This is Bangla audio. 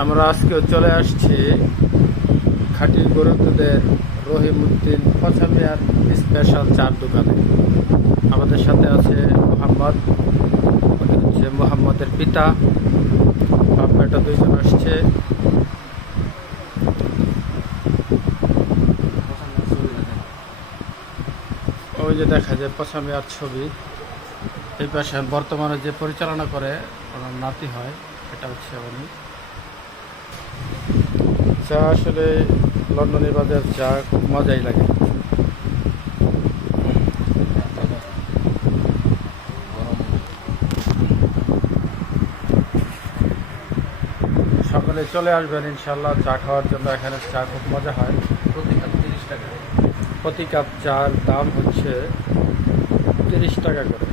আমরা আজকেও চলে আসছি খাঁটি গরুর দুধের রহিমউদ্দিন পছামিয়ার স্পেশাল চার দোকানে। আমাদের সাথে আছে মোহাম্মদ, উনি হচ্ছে মোহাম্মদের পিতা, বাপ বেটা দুইজন আসছে। ওই যে দেখা যায় পছামিয়ার ছবি। এই পাশে বর্তমানে যে পরিচালনা করে ওনার নাতি হয়, এটা হচ্ছে উনি। চা আসলে লন্ডনী বাজার চা খুব মজাই লাগে। সকলে চলে আসবেন ইনশাল্লাহ চা খাওয়ার জন্য। এখানে চা খুব মজা হয়। প্রতি কাপ 30 টাকা। প্রতি কাপ চার দাম হচ্ছে 30 টাকা করে।